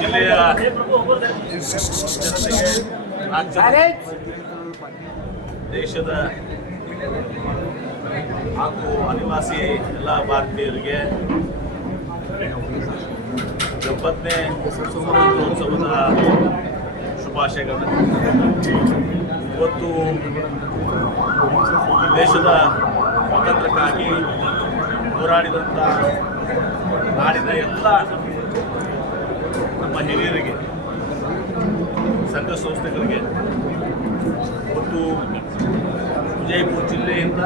ಜಿಲ್ಲೆಯ ದೇಶದ ಹಾಗೂ ಅನಿವಾಸಿ ಎಲ್ಲ ಭಾರತೀಯರಿಗೆ 70ನೇ ಸ್ವಾತಂತ್ರ್ಯೋತ್ಸವದ ಶುಭಾಶಯಗಳನ್ನು. ಇವತ್ತು ಈ ದೇಶದ ಸ್ವಾತಂತ್ರ್ಯಕ್ಕಾಗಿ ಹೋರಾಡಿದಂಥ ನಾಡಿನ ಎಲ್ಲ ನಮ್ಮ ಹಿರಿಯರಿಗೆ, ಸಂಘ ಸಂಸ್ಥೆಗಳಿಗೆ ಮತ್ತು ವಿಜಯಪುರ ಜಿಲ್ಲೆಯಿಂದ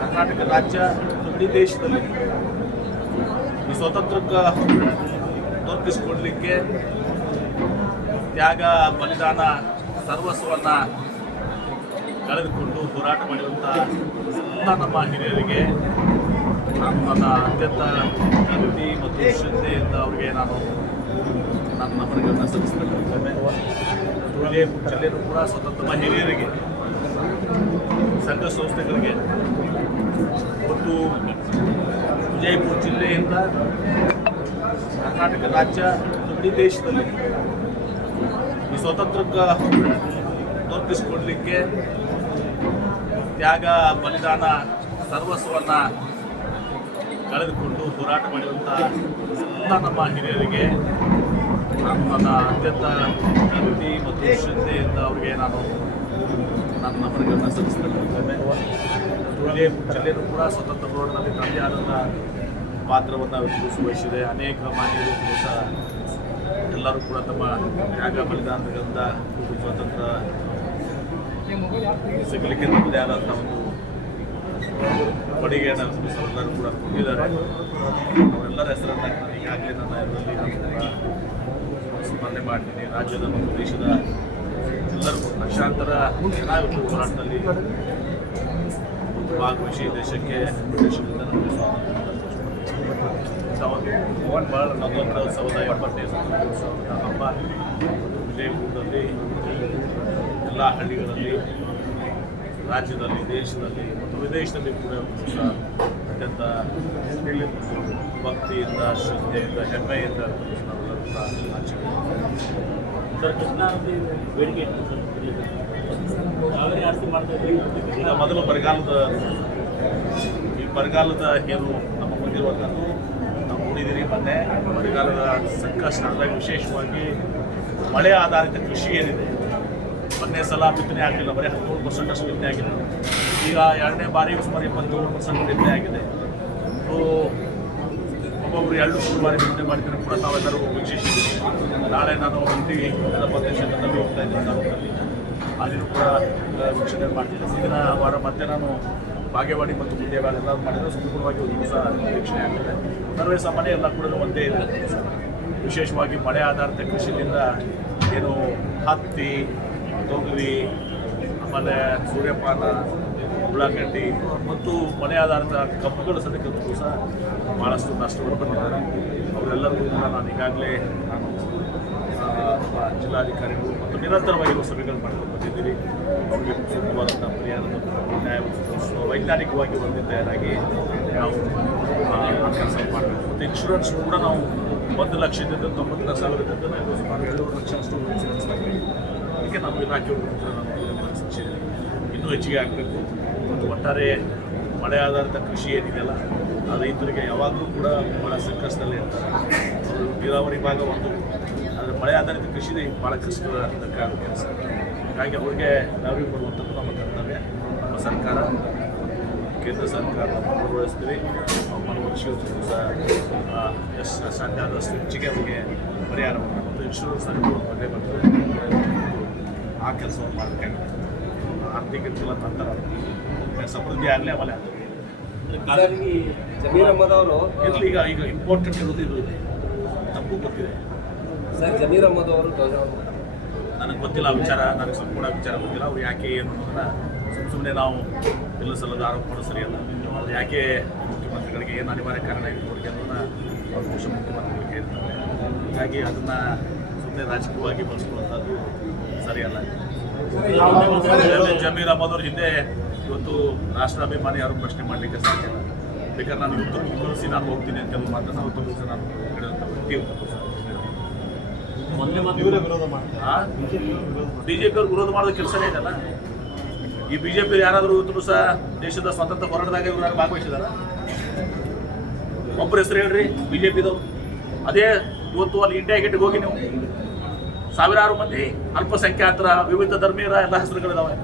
ಕರ್ನಾಟಕ ರಾಜ್ಯ ಇಡೀ ದೇಶದಲ್ಲಿ ಈ ಸ್ವಾತಂತ್ರ್ಯಕ್ಕೆ ದೊರಕಿಸಿಕೊಡ್ಲಿಕ್ಕೆ ತ್ಯಾಗ, ಬಲಿದಾನ, ಸರ್ವಸ್ವವನ್ನು ಕಳೆದುಕೊಂಡು ಹೋರಾಟ ಮಾಡಿರುವಂಥ ಎಲ್ಲ ನಮ್ಮ ಹಿರಿಯರಿಗೆ ನನ್ನ ಅತ್ಯಂತ ಭಕ್ತಿ ಮತ್ತು ಶ್ರದ್ಧೆಯಿಂದ ಅವರಿಗೆ ನಾನು ನನ್ನ ನಮನಗಳನ್ನು ಸಲ್ಲಿಸ್ತಕ್ಕಂಥದ್ದೇ. ವಿಜಯಪುರ ಜಿಲ್ಲೆಯೂ ಕೂಡ ಸ್ವತಂತ್ರ ಹಿರಿಯರಿಗೆ, ಸಂಘ ಸಂಸ್ಥೆಗಳಿಗೆ ಮತ್ತು ವಿಜಯಪುರ ಜಿಲ್ಲೆಯಿಂದ ಕರ್ನಾಟಕ ರಾಜ್ಯ ಇಡೀ ದೇಶದಲ್ಲಿ ಈ ಸ್ವಾತಂತ್ರ್ಯಕ್ಕೆ ದೊರಕಿಸಿಕೊಡ್ಲಿಕ್ಕೆ ತ್ಯಾಗ, ಬಲಿದಾನ, ಸರ್ವಸ್ವವನ್ನು ಕಳೆದುಕೊಂಡು ಹೋರಾಟ ಮಾಡಿರುವಂಥ ಎಲ್ಲ ನಮ್ಮ ಹಿರಿಯರಿಗೆ ನನ್ನ ಅತ್ಯಂತ ಭಕ್ತಿ ಮತ್ತು ಶ್ರದ್ಧೆಯಿಂದ ಅವರಿಗೆ ನಾನು ನನ್ನ ನಮನಗಳನ್ನು ಸಲ್ಲಿಸ್ತಕ್ಕಂಥದ್ದೇ. ವಿಜಯಪುರ ಜಿಲ್ಲೆಯೂ ಕೂಡ ಸ್ವತಂತ್ರ ಹೋರಾಟದಲ್ಲಿ ತನ್ನದೇ ಆದಂಥ ಪಾತ್ರವನ್ನು ವಹಿಸಿದೆ. ಅನೇಕ ಮಾನ್ಯರು ಸಹ ಎಲ್ಲರೂ ಕೂಡ ತಮ್ಮ ತ್ಯಾಗ, ಬಲಿದಾನಗಳಿಂದ ಸ್ವಾತಂತ್ರ್ಯ ಸಿಗಲಿಕ್ಕೆ ತಮ್ಮದೇ ಆದಂಥ ಒಂದು ಕೊಡುಗೆಯನ್ನು ಎಲ್ಲರೂ ಕೂಡ ಕೊಟ್ಟಿದ್ದಾರೆ. ಅವರೆಲ್ಲರ ಹೆಸರನ್ನು ನಾನು ಈಗಾಗಲೇ ನನ್ನ ಇದರಲ್ಲಿ ನಾನು ಕೂಡ ಸ್ಮರಣೆ ಮಾಡ್ತೀನಿ. ರಾಜ್ಯದ ಮತ್ತು ದೇಶದ ಎಲ್ಲರೂ ಲಕ್ಷಾಂತರ ಜನ ಇವತ್ತು ಹೋರಾಟದಲ್ಲಿ ಭಾಗವಹಿಸಿ ದೇಶಕ್ಕೆ ವಿದೇಶದಿಂದ ನಮಗೆ ಸ್ವಾತಂತ್ರ್ಯೋತ್ಸವದ 70ನೇ ಸ್ವಾತಂತ್ರ್ಯೋತ್ಸವದ ಹಬ್ಬ ವಿಜಯಪುರದಲ್ಲಿ ಎಲ್ಲ ಹಳ್ಳಿಗಳಲ್ಲಿ, ರಾಜ್ಯದಲ್ಲಿ, ದೇಶದಲ್ಲಿ ಮತ್ತು ವಿದೇಶದಲ್ಲಿ ಕೂಡ ಅತ್ಯಂತ ಭಕ್ತಿಯಿಂದ, ಶ್ರದ್ಧೆಯಿಂದ, ಹೆಮ್ಮೆಯಿಂದ ಬೇಡಿಕೆ ಈಗ ಮೊದಲು ಬರಗಾಲದ ಏನು ನಮ್ಮ ಮುಂದಿರುವುದನ್ನು ನಾವು ನೋಡಿದ್ದೀರಿ. ಮೊನ್ನೆ ಬರಗಾಲದ ಸಂಕಷ್ಟದಲ್ಲಿ ವಿಶೇಷವಾಗಿ ಮಳೆ ಆಧಾರಿತ ಕೃಷಿ ಏನಿದೆ, ಮೊನ್ನೆ ಸಲ ಬಿತ್ತನೆ ಆಗಲಿಲ್ಲ, ಬರೀ 13% ಅಷ್ಟು ಬಿತ್ತನೆ ಆಗಿದೆ. ಈಗ ಎರಡನೇ ಬಾರಿ ಸುಮಾರು 77% ಬಿತ್ತನೆ ಆಗಿದೆ. ಒಬ್ಬೊಬ್ಬರು 2 ಬಾರಿ ಬಿತ್ತನೆ ಮಾಡಿದರೆ ಕೂಡ ನಾವೆಲ್ಲರೂ ವೀಕ್ಷಿಸಿದ್ದೀವಿ. ನಾಳೆ ನಾನು ಎಲ್ಲ ಪ್ರದೇಶದಲ್ಲಿ ಹೋಗ್ತಾ ಇದ್ದೀನಿ, ತಾಲೂಕಲ್ಲಿ ಅಲ್ಲಿಯೂ ಕೂಡ ವೀಕ್ಷಣೆ ಮಾಡ್ತೀನಿ. ಮುಂದಿನ ವಾರ ಮತ್ತೆ ನಾನು ಬಾಗೇವಾಡಿ ಮತ್ತು ಮುದ್ದೇವಾಡ ಎಲ್ಲ ಮಾಡಿದರೆ ಸಂಪೂರ್ಣವಾಗಿ ಒಂದು ದಿವಸ ವೀಕ್ಷಣೆ ಆಗ್ತದೆ. ಸರ್ವೇ ಸಾಮಾನ್ಯ ಎಲ್ಲ ಕೂಡ ಒಂದೇ ಇದೆ. ವಿಶೇಷವಾಗಿ ಮಳೆ ಆಧಾರಿತ ಕೃಷಿಯಿಂದ ಏನು ಹತ್ತಿ, ತೊಗರಿ, ಆಮೇಲೆ ಸೂರ್ಯಪಾನ, ಉಳ್ಳಾಗಡ್ಡಿ ಮತ್ತು ಮಳೆ ಆಧಾರಿತ ಕಬ್ಬುಗಳ ಸದ್ಯಕ್ಕೂ ಸಹ ಭಾಳಷ್ಟು ನಷ್ಟವನ್ನು ಬಂದಿದ್ದಾರೆ. ಅವರೆಲ್ಲರಿಗೂ ಕೂಡ ನಾನು ಈಗಾಗಲೇ ಜಿಲ್ಲಾಧಿಕಾರಿಗಳು ಮತ್ತು ನಿರಂತರವಾಗಿರುವ ಸಭೆಗಳು ಮಾಡ್ಕೊಂಡು ಬಂದಿದ್ದೀರಿ. ಅವರಿಗೆ ಸೂಕ್ತವಾದಂಥ ಪರಿಹಾರದ ನ್ಯಾಯವನ್ನು ವೈಜ್ಞಾನಿಕವಾಗಿ ಒಂದು ತಯಾರಾಗಿ ನಾವು ಕೆಲಸ ಮಾಡಬೇಕು. ಮತ್ತು ಇನ್ಶೂರೆನ್ಸ್ ಕೂಡ ನಾವು 1 ಲಕ್ಷದಿಂದ 90,000 ಸುಮಾರು 7 ಲಕ್ಷ ಅಷ್ಟು ಇನ್ಶೂರೆನ್ಸ್ ಆಗಬೇಕು. ಅದಕ್ಕೆ ನಮ್ಮ ಇಲಾಖೆಯವರು ನಾನು ಸಂಶಯ ಇನ್ನೂ ಹೆಚ್ಚಿಗೆ ಆಗಬೇಕು. ಮತ್ತು ಒಟ್ಟಾರೆ ಮಳೆ ಆಧಾರಿತ ಕೃಷಿ ಏನಿದೆಯಲ್ಲ, ಆ ರೈತರಿಗೆ ಯಾವಾಗಲೂ ಕೂಡ ಭಾಳ ಸಂಕಷ್ಟದಲ್ಲಿ ಇರ್ತಾರೆ. ಅವರು ನೀರಾವರಿ ಭಾಗ ಒಂದು, ಆದರೆ ಮಳೆ ಆಧಾರಿತ ಕೃಷಿ ಭಾಳ ಕಷ್ಟದ ಕೆಲಸ. ಹಾಗಾಗಿ ಅವ್ರಿಗೆ ನಾವೇ ಕೊಡುವಂಥದ್ದು ನಮ್ಮ ಕರ್ತವ್ಯ. ನಮ್ಮ ಸರ್ಕಾರ, ಕೇಂದ್ರ ಸರ್ಕಾರ ಮುಂದುವರಿಸ್ತೀವಿ. ಮನವೊಲಿಸುವುದು ಸಹ ಎಷ್ಟು ಸಾಧ್ಯ ಆದಷ್ಟು ಹೆಚ್ಚಿಗೆ ಅವರಿಗೆ ಪರಿಹಾರವನ್ನು ಮತ್ತು ಇನ್ಶೂರೆನ್ಸ್ ಬಂದೇ ಬರ್ತದೆ. ಆ ಕೆಲಸವನ್ನು ಮಾಡಬೇಕಾಗುತ್ತೆ. ಆರ್ಥಿಕ ಚಲ ನಂತರ ಸಮೃದ್ಧಿ ಆಗಲಿ, ಆಮೇಲೆ ಜಮೀರ್ ಅಹ್ಮದ್ ಅವರು ಈಗ ಇಂಪಾರ್ಟೆಂಟ್ ಇರೋದು ಇದು ತಪ್ಪು ಗೊತ್ತಿದೆ ಸರ್. ಜಮೀರ್ ಅಹ್ಮದ್ ಅವರು ನನಗೆ ಗೊತ್ತಿಲ್ಲ ಆ ವಿಚಾರ, ನನಗೆ ಸಂಪೂರ್ಣ ವಿಚಾರ ಗೊತ್ತಿಲ್ಲ. ಅವ್ರು ಯಾಕೆ ಏನು ಅನ್ನೋದನ್ನು ಸುಮ್ಮನೆ ನಾವು ಎಲ್ಲ ಸಲದ ಆರೋಪ ಮಾಡೋದು ಸರಿಯಲ್ಲ. ಅವ್ರು ಯಾಕೆ ಮುಖ್ಯಮಂತ್ರಿಗಳಿಗೆ ಏನು ಅನಿವಾರ್ಯ ಕಾರಣ ಇದೆ ಅವ್ರಿಗೆ ಅನ್ನೋದನ್ನ ಅವ್ರು ಮುಖ್ಯಮಂತ್ರಿಗಳಿಗೆ ಹೇಳ್ತಾರೆ. ಹೀಗಾಗಿ ಅದನ್ನು ಸುಮ್ಮನೆ ರಾಜಕೀಯವಾಗಿ ಬಳಸ್ಕೊಳ್ಳುವಂಥದ್ದು ಸರಿಯಲ್ಲ. ಜಮೀರ್ ಅಹ್ಮದ್ ಅವ್ರ ಹಿಂದೆ ಇವತ್ತು ರಾಷ್ಟ್ರಾಭಿಮಾನಿ ಯಾರು ಪ್ರಶ್ನೆ ಮಾಡಲಿಕ್ಕೆ ಸಾಧ್ಯ ಇಲ್ಲ. ಬೇಕಾದ್ರೆ ನಾನು ಯುದ್ಧಕ್ಕೆ ಕಳಿಸಿ ನಾನು ಹೋಗ್ತೀನಿ ಅಂತ ಮಾತ್ರ ಅವತ್ತು ನಾನು ವ್ಯಕ್ತಿ ವಿರೋಧ ಮಾಡ್ತಾರೆ. ಬಿಜೆಪಿ ಅವ್ರು ವಿರೋಧ ಮಾಡೋದು ಕೆಲಸನೇ ಇದೆಯಲ್ಲ. ಈ ಬಿಜೆಪಿ ಯಾರಾದರೂ ಇವತ್ತು ಸಹ ದೇಶದ ಸ್ವಾತಂತ್ರ್ಯ ಹೋರಾಟದಾಗ ಇವ್ರು ಯಾರು ಭಾಗವಹಿಸಿದಾರ? ಒಬ್ಬರ ಹೆಸರು ಹೇಳ್ರಿ ಬಿಜೆಪಿದವ್ರು. ಅದೇ ಇವತ್ತು ಅಲ್ಲಿ ಇಂಡಿಯಾ ಗೇಟ್ಗೆ ಹೋಗಿ ನೀವು ಸಾವಿರಾರು ಮಂದಿ ಅಲ್ಪಸಂಖ್ಯಾತರ ವಿವಿಧ ಧರ್ಮೀಯರ ಎಲ್ಲ ಹೆಸರುಗಳಿದಾವೆ.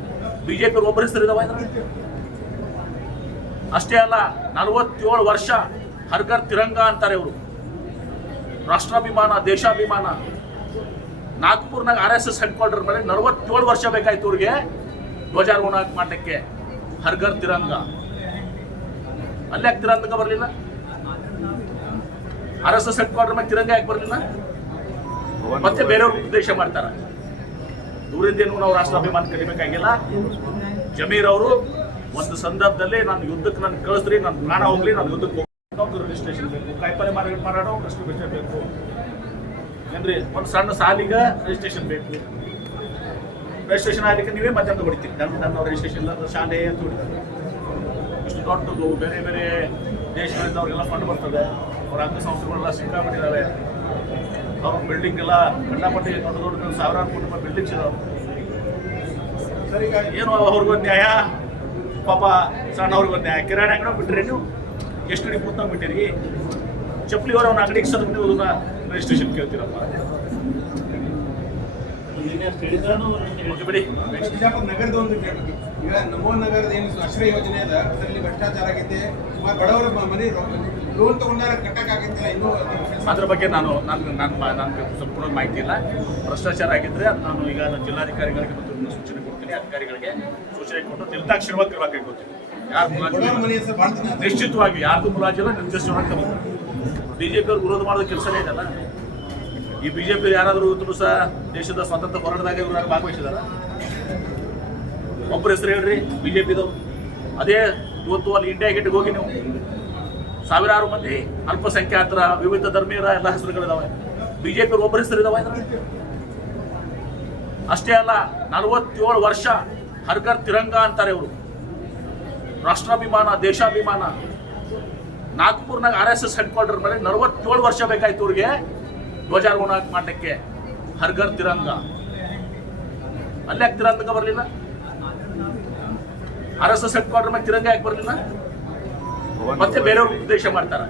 ಬಿಜೆಪಿ ಒಬ್ಬರ ಹೆಸರು ಇದಾವೆ ಇದ್ರಲ್ಲಿ. ಅಷ್ಟೇ ಅಲ್ಲ, 47 ವರ್ಷ ಹರ್ಗರ್ ತಿರಂಗ ಅಂತಾರೆ ಇವರು. ರಾಷ್ಟ್ರಾಭಿಮಾನ, ದೇಶಾಭಿಮಾನ. ನಾಗ್ಪುರ್ನಾಗ RSS ಹೆಡ್ ಕ್ವಾರ್ಟರ್ ಮೇಲೆ 47 ವರ್ಷ ಬೇಕಾಯ್ತು ಇವ್ರಿಗೆ ಧ್ವಜಾರೋಹಣ ಮಾಡಲಿಕ್ಕೆ. ಹರ್ಗರ್ ತಿರಂಗ ಅಲ್ಲೇ ಯಾಕೆ ತಿರಂಗ ಬರಲಿಲ್ಲ? RSS ಹೆಡ್ ಕ್ವಾರ್ಟರ್ ಮೇಲೆ ತಿರಂಗ ಯಾಕೆ ಬರಲಿಲ್ಲ? ಮತ್ತೆ ಬೇರೆಯವ್ರು ಉದ್ದೇಶ ಮಾಡ್ತಾರೆ. ಇವರಿಂದೇನು ನಾವು ರಾಷ್ಟ್ರಾಭಿಮಾನ ಕಲಿಬೇಕಾಗಿಲ್ಲ. ಜಮೀರ್ ಅವರು ಒಂದು ಸಂದರ್ಭದಲ್ಲಿ ನಾನು ಯುದ್ಧಕ್ಕೆ ನಾನು ಕಳಿಸ್ರಿ, ನಾನು ಪ್ರಾಣ ಹೋಗ್ಲಿ, ನಾನು ಯುದ್ಧಕ್ಕೆ ಹೋಗಿ ರಿಜಿಸ್ಟ್ರೇಷನ್ ಬೇಕು, ಕಾಯಿಪಲ್ಲೆ ಮಾರಾಡೋ ರಿಜಿಸ್ಟ್ರೇಷನ್ ಬೇಕು ಏನ್ರಿ, ಒಂದು ಸಣ್ಣ ಸಾಲಿಗೆ ರಿಜಿಸ್ಟ್ರೇಷನ್ ಬೇಕು. ರಿಜಿಸ್ಟ್ರೇಷನ್ ಆಗಲಿಕ್ಕೆ ನೀವೇ ಮಧ್ಯಾಹ್ನ ಹೊಡಿತೀರಿ. ನನ್ನ ರಿಜಿಸ್ಟ್ರೇಷನ್ ಇಲ್ಲ ಶಾಲೆ ಅಂತ ಹೊಡಿತಾರೆ. ಇಷ್ಟು ದೊಡ್ಡದು ಬೇರೆ ಬೇರೆ ದೇಶಗಳಿಂದ ಅವ್ರಿಗೆಲ್ಲ ಫಂಡ್ ಬರ್ತದೆ. ಅವ್ರ ಅಂಗಸಂಸ್ಥೆಗಳೆಲ್ಲ ಸಿಕ್ಕಾಬಿಟ್ಟಿದ್ದಾವೆ. ಅವ್ರ ಬಿಲ್ಡಿಂಗ್ ಎಲ್ಲ ಕಂಡಾಪಟ್ಟಿ ದೊಡ್ಡ ದೊಡ್ಡ ಸಾವಿರಾರು ಕೋಟಿ ರೂಪಾಯಿ ಬಿಲ್ಡಿಂಗ್ಸ್ ಇದಾವೆ. ಏನು ಅವ್ರಿಗೊಂದು ನ್ಯಾಯ, ಪಾಪ ಸಣ್ಣವ್ರಿಗೊಂದು ನ್ಯಾಯ. ಕಿರಾಣಿ ಅಂಗಡಿ ಬಿಟ್ರಿ ನೀವು, ಎಷ್ಟು ಕಡೆ ಕೂತಾಗ ಬಿಟ್ಟಿರಿ. ಚಪ್ಪಲಿ ಅವ್ರ ಅವ್ನ ಅಂಗಡಿಗೆ ಸರ್ ನೀವು ಅದನ್ನ ರಿಜಿಸ್ಟ್ರೇಷನ್ ಕೇಳ್ತೀರಪ್ಪ. ಬಿಡಿ. ಬಿಜಾಪುರ ನಗರದ ಒಂದು ಈಗ ನಮೋ ನಗರದ ಏನು ಆಶ್ರಯ ಯೋಜನೆ ಅದ, ಅದರಲ್ಲಿ ಭ್ರಷ್ಟಾಚಾರ ಆಗೈತೆ. ಬಡವರ ಮನೆ ಲೋನ್ ತಗೊಂಡಾರ ಕಟ್ಟಕ್ಕಾಗೈತೆ. ಇನ್ನೂ ಅದ್ರ ಬಗ್ಗೆ ನನಗೆ ಸಂಪೂರ್ಣ ಮಾಹಿತಿ ಇಲ್ಲ. ಭ್ರಷ್ಟಾಚಾರ ಆಗಿದ್ರೆ ನಾನು ಈಗ ಜಿಲ್ಲಾಧಿಕಾರಿಗಳಿಗೆ ಮತ್ತು ಸೂಚನೆ ಕೊಡ್ತೀನಿ, ಅಧಿಕಾರಿಗಳಿಗೆ ಸೂಚನೆ ಕೊಟ್ಟು ನಿರ್ದಾಕ್ಷಿಣ್ಯವಾಗಿ ಕ್ರಮ ಕೈಗೊಳ್ತೀನಿ. ಯಾರು ನಿಶ್ಚಿತವಾಗಿ ಯಾರ್ದು ಮುಲಾಜಿಲ್ಲ, ನಿರ್ದಿಷ್ಟವಾಗಿ ಕ್ರಮ. ಬಿಜೆಪಿ ಅವ್ರು ವಿರೋಧ ಮಾಡೋದು ಕೆಲಸನೇ ಇದೆಯಲ್ಲ. ಈ ಬಿಜೆಪಿ ಯಾರಾದರೂ ಇವತ್ತು ಸಹ ದೇಶದ ಸ್ವಾತಂತ್ರ್ಯ ಹೋರಾಟದಾಗ ಇವ್ರು ಯಾರು ಭಾಗವಹಿಸಿದಾರ? ಒಬ್ಬರ ಹೆಸರು ಹೇಳ್ರಿ ಬಿಜೆಪಿದವ್ರು. ಅದೇ ಇವತ್ತು ಅಲ್ಲಿ ಇಂಡಿಯಾ ಗೇಟ್ಗೆ ಹೋಗಿ ನೀವು ಸಾವಿರಾರು ಮಂದಿ ಅಲ್ಪಸಂಖ್ಯಾತರ ವಿವಿಧ ಧರ್ಮೀಯರ ಎಲ್ಲ ಹೆಸರುಗಳಿದಾವೆ. ಬಿಜೆಪಿ ಒಬ್ಬರ ಹೆಸರು ಇದಾವೆ ಇದ್ರಲ್ಲಿ. ಅಷ್ಟೇ ಅಲ್ಲ, 47 ವರ್ಷ ಹರ್ಗರ್ ತಿರಂಗ ಅಂತಾರೆ ಇವರು. ರಾಷ್ಟ್ರಾಭಿಮಾನ, ದೇಶಾಭಿಮಾನ. ನಾಗ್ಪುರ್ನಾಗ RSS ಹೆಡ್ ಕ್ವಾರ್ಟರ್ ಮೇಲೆ 47 ವರ್ಷ ಬೇಕಾಯ್ತು ಇವ್ರಿಗೆ ಧ್ವಜಾರೋಹಣ ಮಾಡಲಿಕ್ಕೆ. ಹರ್ಗರ್ ತಿರಂಗ ಅಲ್ಲೇ ಯಾಕೆ ತಿರಂಗ ಬರಲಿಲ್ಲ? RSS ಹೆಡ್ ಕ್ವಾರ್ಟರ್ ಮೇಲೆ ತಿರಂಗ ಯಾಕೆ ಬರಲಿಲ್ಲ? ಮತ್ತೆ ಬೇರೆಯವ್ರು ಉದ್ದೇಶ ಮಾಡ್ತಾರೆ.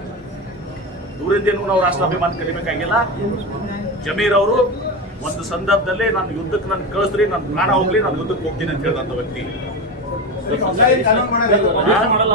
ಇವರಿಂದೇನು ನಾವು ರಾಷ್ಟ್ರಾಭಿಮಾನ ಕಲಿಬೇಕಾಗಿಲ್ಲ. ಜಮೀರ್ ಅವರು ಒಂದು ಸಂದರ್ಭದಲ್ಲಿ ನಾನು ಯುದ್ಧಕ್ಕೆ ನಾನು ಕಳಿಸ್ರಿ, ನಾನು ಪ್ರಾಣ ಹೋಗ್ಲಿ, ನಾನು ಯುದ್ಧಕ್ಕೆ ಹೋಗ್ತೀನಿ ಅಂತ ಹೇಳಿದಂಥ ವ್ಯಕ್ತಿ. ಕಾನೂನು ಮಾಡಲ್ಲ.